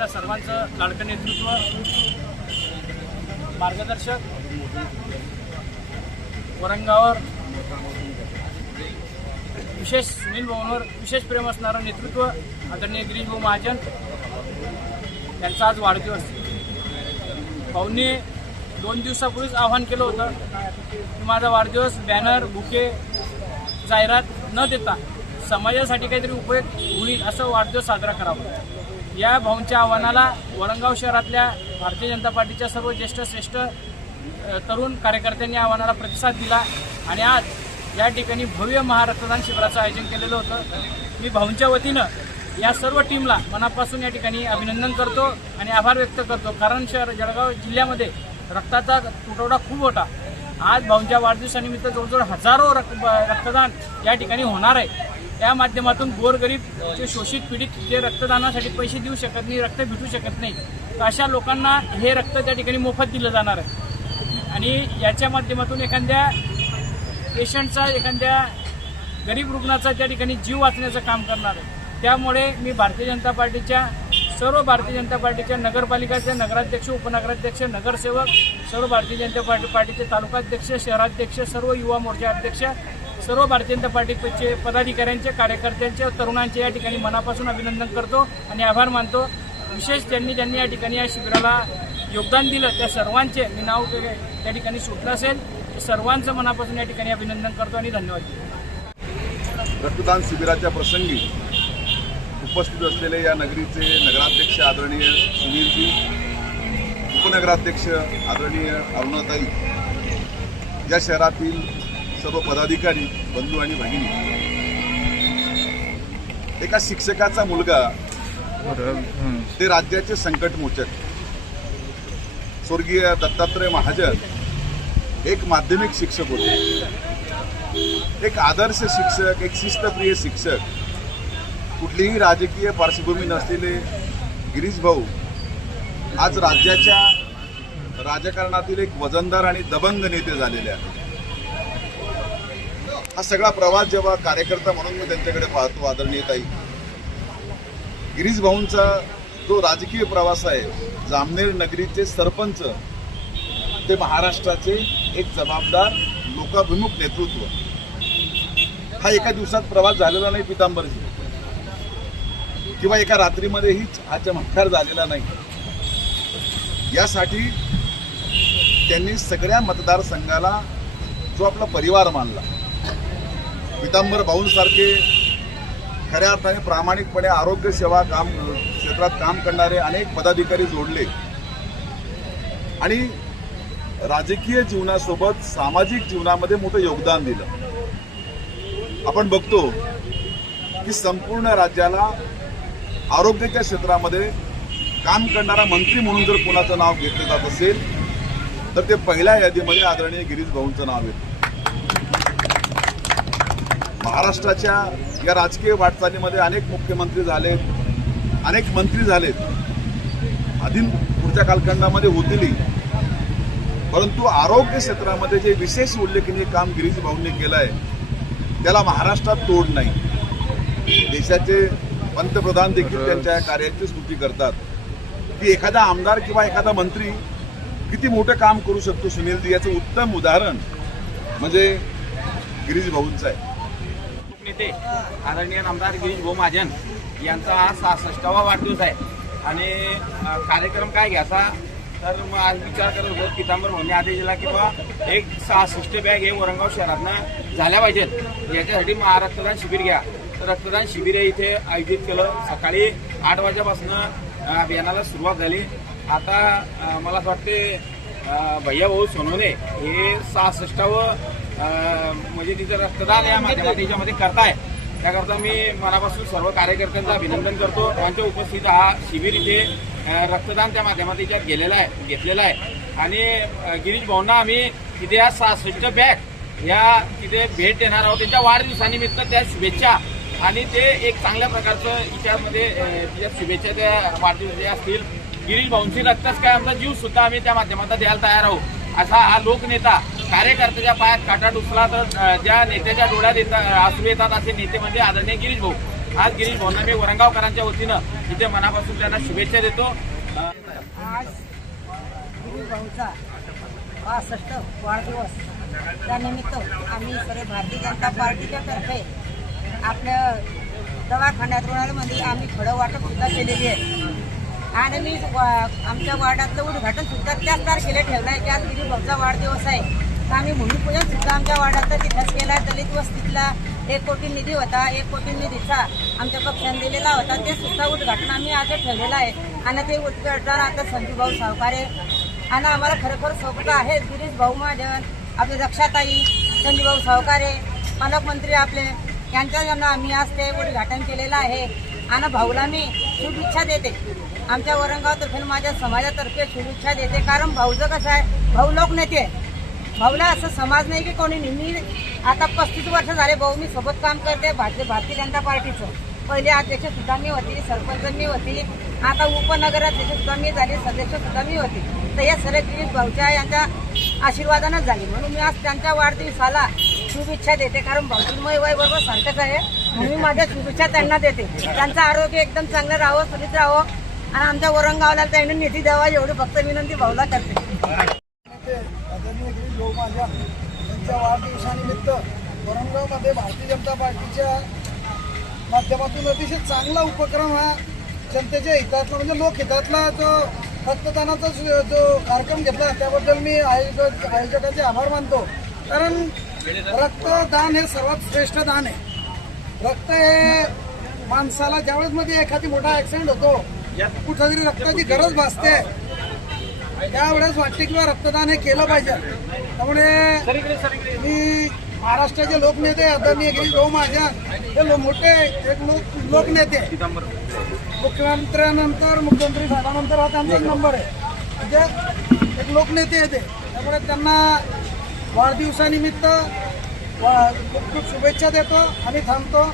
आपल्या सर्वांचं लाडकं नेतृत्व, मार्गदर्शक, वरंगावर विशेष सुनील भाऊंवर विशेष प्रेम असणारं नेतृत्व आदरणीय गिरीश भाऊ महाजन यांचा आज वाढदिवस। भाऊंनी 2 दिवसापूर्वीच आवाहन केलं होतं की माझा वाढदिवस बॅनर, बुके, जाहिरात न देता समाजासाठी काहीतरी उपयोग होईल असं वाढदिवस साजरा करावा। या भाऊंच्या आव्हानाला वरंगाव शहरातल्या भारतीय जनता पार्टीच्या सर्व ज्येष्ठ श्रेष्ठ तरुण कार्यकर्त्यांनी आव्हानाला प्रतिसाद दिला आणि आज या ठिकाणी भव्य महारक्तदान शिबिराचं आयोजन केलेलं होतं। मी भाऊंच्या वतीनं या सर्व टीमला मनापासून या ठिकाणी अभिनंदन करतो आणि आभार व्यक्त करतो, कारण जळगाव जिल्ह्यामध्ये रक्ताचा तुटवडा खूप होता। आज भाऊंच्या वाढदिवसानिमित्त जवळजवळ हजारो रक्तदान या ठिकाणी होणार आहे। त्या माध्यमातून गोरगरीब जे शोषित पीडित जे रक्तदानासाठी पैसे देऊ शकत नाही, रक्त भेटू शकत नाही, तर अशा लोकांना हे रक्त त्या ठिकाणी मोफत दिलं जाणार आहे आणि याच्या माध्यमातून एखाद्या पेशंटचा, एखाद्या गरीब रुग्णाचा त्या ठिकाणी जीव वाचण्याचं काम करणार आहे। त्यामुळे मी सर्व भारतीय जनता पार्टीच्या नगरपालिकाचे नगराध्यक्ष, उपनगराध्यक्ष, नगरसेवक, सर्व भारतीय जनता पार्टीचे तालुकाध्यक्ष, शहराध्यक्ष, सर्व युवा मोर्चा अध्यक्ष, सर्व भारतीय जनता पार्टीचे पदाधिकाऱ्यांचे, कार्यकर्त्यांचे, तरुणांचे या ठिकाणी मनापासून अभिनंदन करतो आणि आभार मानतो। विशेष ज्यांनी या ठिकाणी या शिबिराला योगदान दिलं त्या सर्वांचे मी नाव त्या ठिकाणी सुटलं असेल, सर्वांचं मनापासून या ठिकाणी अभिनंदन करतो आणि धन्यवाद देतो। रक्तदान शिबिराच्या प्रसंगी उपस्थित असलेले या नगरीचे नगराध्यक्ष आदरणीय सुनीलजी, उपनगराध्यक्ष आदरणीय अरुणाताई, या शहरातील सर्व पदाधिकारी, बंधू आणि भगिनी, एका शिक्षकाचा मुलगा ते राज्याचे संकटमोचक स्वर्गीय दत्तात्रय महाजन एक माध्यमिक शिक्षक होते, एक आदर्श शिक्षक, एक शिस्तप्रिय शिक्षक, कुठलीही राजकीय पार्श्वभूमी नसलेले गिरीश भाऊ आज राज्याच्या राजकारणातील एक वजनदार आणि दबंग नेते झालेले आहेत। हा सगळा प्रवास जेव्हा कार्यकर्ता म्हणून मी त्यांच्याकडे पाहतो, आदरणीय ताई, गिरीश भाऊंचा जो राजकीय प्रवास आहे, जामनेर नगरीचे सरपंच ते महाराष्ट्राचे एक जबाबदार लोकाभिमुख नेतृत्व, हा एका दिवसात प्रवास झालेला नाही पितांबरजी, किंवा एका रात्रीमध्येही हा चमत्कार झालेला नाही। यासाठी त्यांनी सगळ्या मतदारसंघाला जो आपला परिवार मानला, पितांबर भाऊंसारखे खऱ्या अर्थाने प्रामाणिकपणे आरोग्य सेवा क्षेत्रात काम करणारे अनेक पदाधिकारी जोडले आणि राजकीय जीवनासोबत सामाजिक जीवनामध्ये मोठं योगदान दिलं। आपण बघतो की संपूर्ण राज्याला आरोग्याच्या क्षेत्रामध्ये काम करणारा मंत्री म्हणून जर कोणाचं नाव घेतलं जात असेल तर ते पहिल्या यादीमध्ये आदरणीय गिरीश भाऊंचं नाव येतं। महाराष्ट्राच्या या राजकीय वाटचालीमध्ये अनेक मुख्यमंत्री झालेत, अनेक मंत्री झालेत, आधी पुढच्या कालखंडामध्ये होतीलही, परंतु आरोग्य क्षेत्रामध्ये जे विशेष उल्लेखनीय काम गिरीश भाऊंनी केलं आहे त्याला महाराष्ट्रात तोड नाही। देशाचे पंतप्रधान देखील त्यांच्या कार्याची स्तुती करतात की एखादा आमदार किंवा एखादा मंत्री किती मोठं काम करू शकतो सुनीलजी, याचं उत्तम उदाहरण म्हणजे गिरीश भाऊंचं आहे। नेते आदरणीय आमदार गिरीश भाऊ महाजन यांचा हा 66वा वाढदिवस आहे आणि कार्यक्रम काय घ्यायचा तर मग आज विचार करत होतो, पितांबर भाऊंनी आदेश दिला की बाबा एक 66 बॅग हे वरंगाव शहरातनं झाल्या पाहिजेत, याच्यासाठी रक्तदान शिबिर घ्या। रक्तदान शिबिर इथे आयोजित केलं। सकाळी 8 वाजल्यापासून अभियानाला सुरुवात झाली। आता मला असं वाटते भैया भाऊ सोनवणे हे 66वं म्हणजे तिचं रक्तदान या माध्यमामध्ये करताय, त्याकरता मी मनापासून सर्व कार्यकर्त्यांचं अभिनंदन करतो। त्यांच्या उपस्थित हा शिबिर इथे रक्तदान त्या माध्यमात घेतलेला आहे आणि गिरीश भाऊंना आम्ही तिथे या 66 बॅग या तिथे भेट देणार आहोत त्यांच्या वाढदिवसानिमित्त, त्या शुभेच्छा आणि ते एक चांगल्या प्रकारचं याच्यामध्ये तिच्या शुभेच्छा त्या वाढदिवसाच्या असतील। गिरीश भाऊंची रक्तच काय आमचा जीव सुद्धा आम्ही त्या माध्यमातून द्यायला तयार आहोत असा हा लोकनेता, कार्यकर्त्याच्या पायात काटा टुचला तर ज्या नेत्याच्या डोळ्यात अश्रू येतात असे नेते म्हणजे आदरणीय गिरीश भाऊ। आज गिरीश भाऊंना मी वरंगावकरांच्या वतीनं इथे मनापासून त्यांना शुभेच्छा देतो. आज गिरीश भाऊचा 65 वाढदिवस त्यानिमित्त आम्ही सर्व भारतीय जनता पार्टीच्या तर्फे आपल्या दवाखान्यात रुग्णालयामध्ये आम्ही फळं वाटप सुद्धा केलेली आहे. आणि मी आमच्या वार्डातलं उद्घाटन सुद्धा त्याच तारखेला ठेवलं आहे की आज गिरीश भाऊचा वाढदिवस आहे. तर आम्ही भूमिपूजन सुद्धा आमच्या वार्डातलं तिथंच केला. दलित वस्तीतला 1 कोटी निधी होता, 1 कोटी निधीचा आमच्या पक्षाने दिलेला होता, ते सुद्धा उद्घाटन आम्ही आज ठेवलेलं आहे. आणि ते उद्घाटन आता संजू भाऊ सावकारे आणि आम्हाला खरोखर सोबत आहेत गिरीश भाऊ महाजन, आपले रक्षाताई, संजू भाऊ सावकारे, पालकमंत्री आपले, यांच्याकडनं आम्ही आज ते उद्घाटन केलेलं आहे. आणि भाऊला मी शुभेच्छा देते, आमच्या वरंगावतर्फे माझ्या समाजातर्फे शुभेच्छा देते. कारण भाऊचं कसं आहे, भाऊ लोकनेते आहे. भाऊला असं समाज नाही की कोणी नेहमी. आता 35 वर्ष झाले भाऊ मी सोबत काम करते भारतीय जनता पार्टीचं. पहिले अध्यक्ष सुद्धा मी होती, सरपंच मी होती, आता उपनगराध्यक्ष सुद्धा मी झाली, सदस्य सुद्धा मी होती. तर या सर्व गिरीश भाऊच्या यांच्या आशीर्वादानंच झाली. म्हणून मी आज त्यांच्या वाढदिवसाला शुभेच्छा देते. कारण भाऊची वय बरोबर सारखंच आहे, म्हणून मी माझ्या शुभेच्छा त्यांना देते. त्यांचं आरोग्य एकदम चांगलं राहावं, सुरळीत राहावं आणि आमच्या वरंगावला त्यांनी निधी द्यावा एवढी फक्त विनंती भाऊला करते. आदरणीय गिरीश भाऊ महाजन यांच्या वाढदिवसानिमित्त वरंगावमध्ये भारतीय जनता पार्टीच्या माध्यमातून अतिशय चांगला उपक्रम हा जनतेच्या हितातला म्हणजे लोकहितातला जो रक्तदानाचा जो कार्यक्रम घेतला त्याबद्दल मी आयोजकांचे आभार मानतो. कारण रक्तदान हे सर्वात श्रेष्ठ दान आहे. रक्त हे माणसाला ज्यावेळेस मध्ये एखादी मोठा ऍक्सिडेंट होतो, कुठेतरी रक्ताची गरज भासते, त्यावेळेस वाटते किंवा रक्तदान हे केलं पाहिजे. त्यामुळे मी महाराष्ट्राचे लोकनेते आदरणीय गिरीश भाऊ महाजन हे मोठे एक लोकनेते, मुख्यमंत्र्यानंतर मुख्यमंत्री साहेबांनंतर हा त्यांचाच नंबर आहे, म्हणजे एक लोकनेते येते. त्यामुळे त्यांना वाढदिवसानिमित्त खूप खूप शुभेच्छा देतो आणि थांबतो.